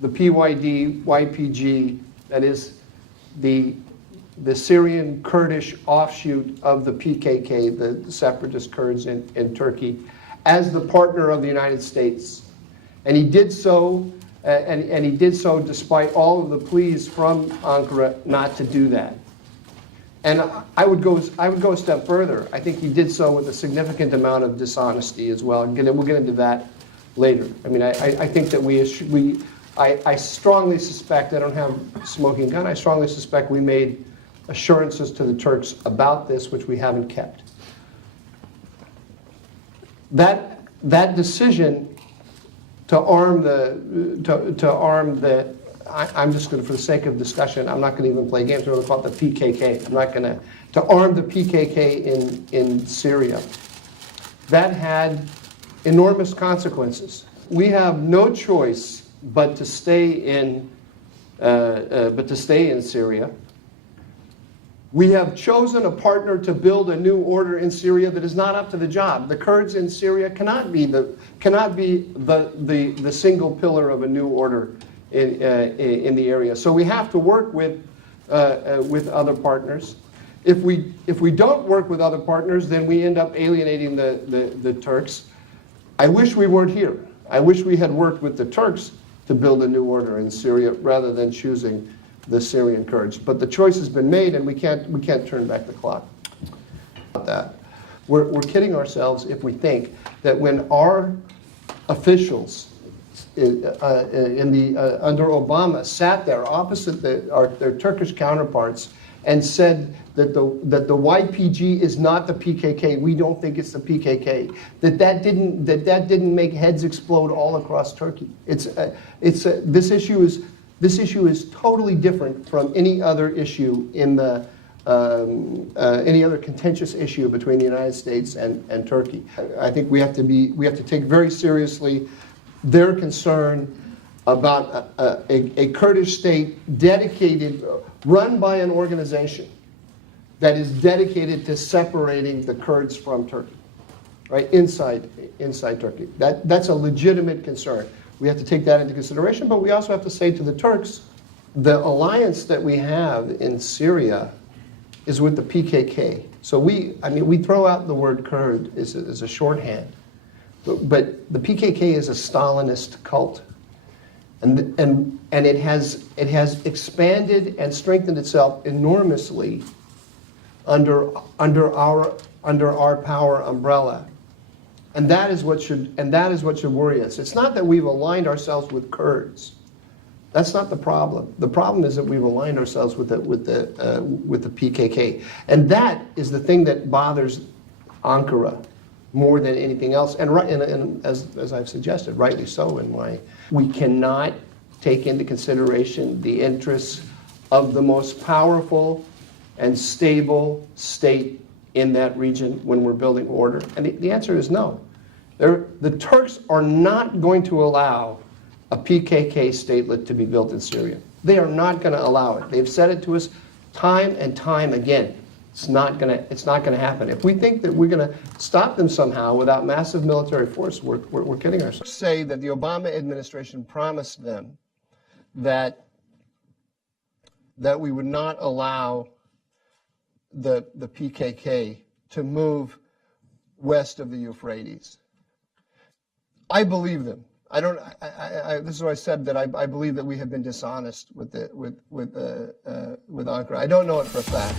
the P.y.d, YPG, that is the Syrian Kurdish offshoot of the پ.ک.ک, the separatist Kurds in Turkey, as the partner of the United States. And he did so, and he did so despite all of the pleas from Ankara not to do that. And I would go a step further. I think he did so with a significant amount of dishonesty as well. And we'll get into that later. I mean, I think that I strongly suspect, I don't have a smoking gun, I strongly suspect we made assurances to the Turks about this, which we haven't kept. That decision to arm the I'm just going to, for the sake of discussion, I'm not going to even play games. We're going to call it the پ.ک.ک. I'm not going to arm the پ.ک. k in Syria. That had enormous consequences. We have no choice but to stay in Syria. We have chosen a partner to build a new order in Syria that is not up to the job. The Kurds in Syria cannot be the single pillar of a new order in the area. So we have to work with other partners. If we don't work with other partners, then we end up alienating the Turks. I wish we weren't here. I wish we had worked with the Turks to build a new order in Syria rather than choosing the Syrian Kurds. But the choice has been made, and we can't turn back the clock. That we're kidding ourselves if we think that when our officials under Obama sat there opposite their Turkish counterparts and said that the YPG is not the پ.ک.k, we don't think it's the پ.ک.k, that didn't make heads explode all across Turkey. This issue is totally different from any other issue in the any other contentious issue between the United States and Turkey. I think we have to take very seriously their concern about a Kurdish state dedicated, run by an organization that is dedicated to separating the Kurds from Turkey, right, inside Turkey. That's a legitimate concern. We have to take that into consideration, but we also have to say to the Turks, the alliance that we have in Syria is with the پ.ک.k. So we throw out the word Kurd as a shorthand, but the پ.ک.k is a Stalinist cult, and it has expanded and strengthened itself enormously under our power umbrella. And that is what should worry us. It's not that we've aligned ourselves with Kurds. That's not the problem. The problem is that we've aligned ourselves with the پ.ک.k, and that is the thing that bothers Ankara more than anything else. And as I've suggested, rightly so. In why we cannot take into consideration the interests of the most powerful and stable state in that region when we're building order? And the answer is no. The Turks are not going to allow a پ.ک.k statelet to be built in Syria. They are not going to allow it. They've said it to us time and time again. It's not going to happen. If we think that we're going to stop them somehow without massive military force, we're kidding ourselves. Say that the Obama administration promised them that we would not allow the پ.ک.k to move west of the Euphrates. I believe them. This is what I said, that I believe that we have been dishonest with Ankara. I don't know it for a fact.